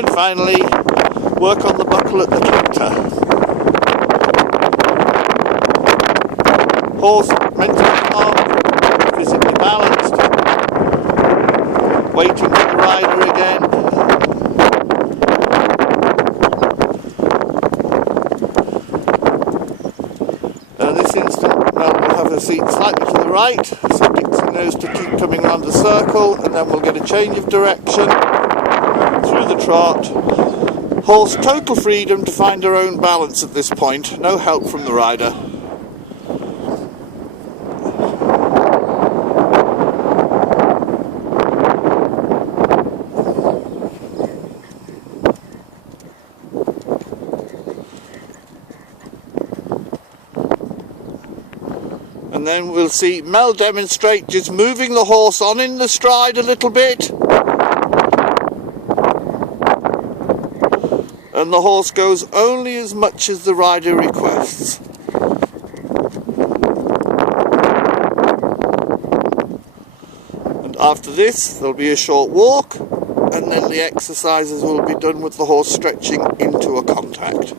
then finally work on the buckle at the canter. Horse mentally calm, physically balanced, waiting for the rider again. In this instant, Mel will have her seat slightly to the right, so Dixie knows to keep coming round the circle, and then we'll get a change of direction through the trot. Horse total freedom to find her own balance at this point, no help from the rider. And then we'll see Mel demonstrate just moving the horse on in the stride a little bit. And the horse goes only as much as the rider requests. And after this, there'll be a short walk, and then the exercises will be done with the horse stretching into a contact.